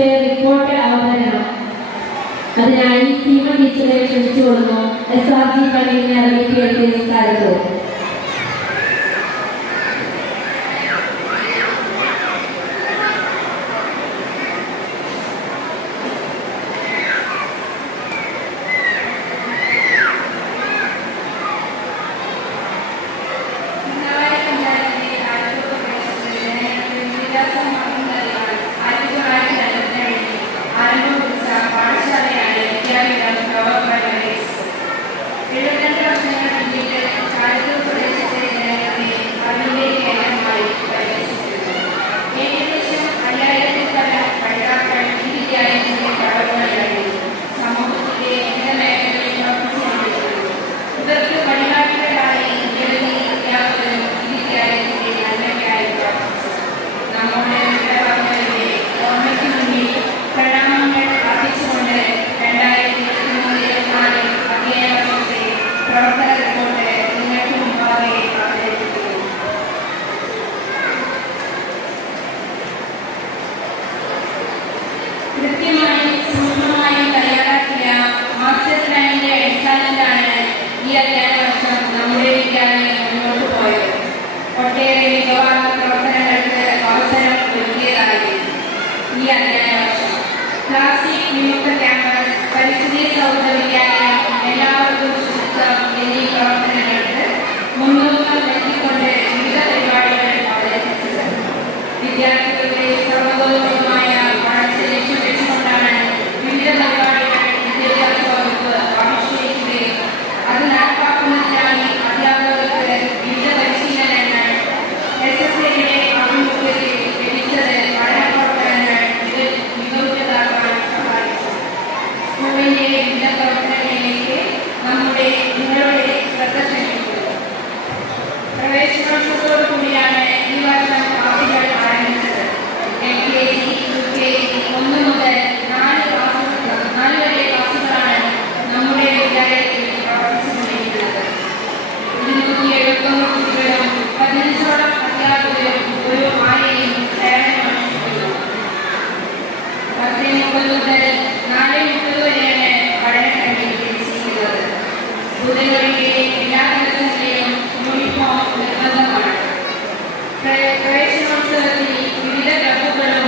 Report അവതരണം. അതിനായി സീമ ടീച്ചറെ ക്ഷണിച്ചുകൊള്ളുന്നു. SRG കൺവീനർ സ്ഥലത്ത് കൃത്യമായി സൂക്ഷ്മമായും തയ്യാറാക്കിയ മാസ്റ്റർ പ്ലാനിന്റെ അടിസ്ഥാനത്തിലാണ് ഈ അധ്യയന വർഷം നമ്മുടെ വിദ്യാലയം മുന്നോട്ട് പോയത്. ഒട്ടേറെ മികവാർന്ന പ്രവർത്തനങ്ങൾക്ക് അവസരം ഒരുക്കിയതായി ഈ അധ്യയന വർഷം. പ്ലാസ്റ്റിക് വിമുക്ത ക്യാമ്പസ്, പരിസ്ഥിതി സൗഹൃദ വിദ്യാലയം, എല്ലാവർക്കും ശുചിത്വം എന്നീ പ്രവർത്തനങ്ങൾക്ക് മുൻതൂക്കം നൽകിക്കൊണ്ട് വിവിധ പരിപാടികൾ അവതരിപ്പിച്ചത്. വിദ്യാർത്ഥികളുടെ സർവതോന്മുഖമായ വളർച്ച ലക്ഷ്യം വെച്ചുകൊണ്ടാണ് വിവിധ പരിപാടികൾ വിദ്യാഭ്യാസ വകുപ്പ് ആവിഷ്കരിക്കുകയും അത് നടപ്പാക്കുന്നതിനായി അധ്യാപകർക്ക് വിവിധ പരിശീലനങ്ങൾ SSAയുടെ ആഭിമുഖ്യത്തിൽ ലഭിച്ചത് പഠന പ്രവർത്തനങ്ങൾ മികവുറ്റതാക്കാൻ സഹായിച്ചു. സ്കൂളിന്റെ വിവിധ പ്രവർത്തനങ്ങളിലേക്ക് നിങ്ങളുടെ ശ്രദ്ധ ക്ഷണിക്കുന്നു. പ്രവേശനോത്സവത്തോടു കൂടിയാണ് ഈ വർഷം ക്ലാസുകൾ ആരംഭിച്ചത്. LKG, UKG 1 മുതൽ 4 വരെ ക്ലാസുകളാണ് നമ്മുടെ വിദ്യാലയത്തിൽ പ്രവർത്തിച്ചുകൊണ്ടിരിക്കുന്നത്. 271 കുട്ടികളും 15ഓളം അധ്യാപകരും ഒരു ആരെയും സേവനമനുഷ്ഠിക്കുന്നു. 10:30 മുതൽ 4:30 വരെയാണ് പഠനം ക്രമീകരിച്ചിരിക്കുന്നത്. സ്കൂളുകളിലെ എല്ലാ ദിവസങ്ങളിലും യൂണിഫോം നിർബന്ധമാണ്. പ്രവേശനോത്സവത്തിൽ വിവിധ ക്ലബ്ബുകളും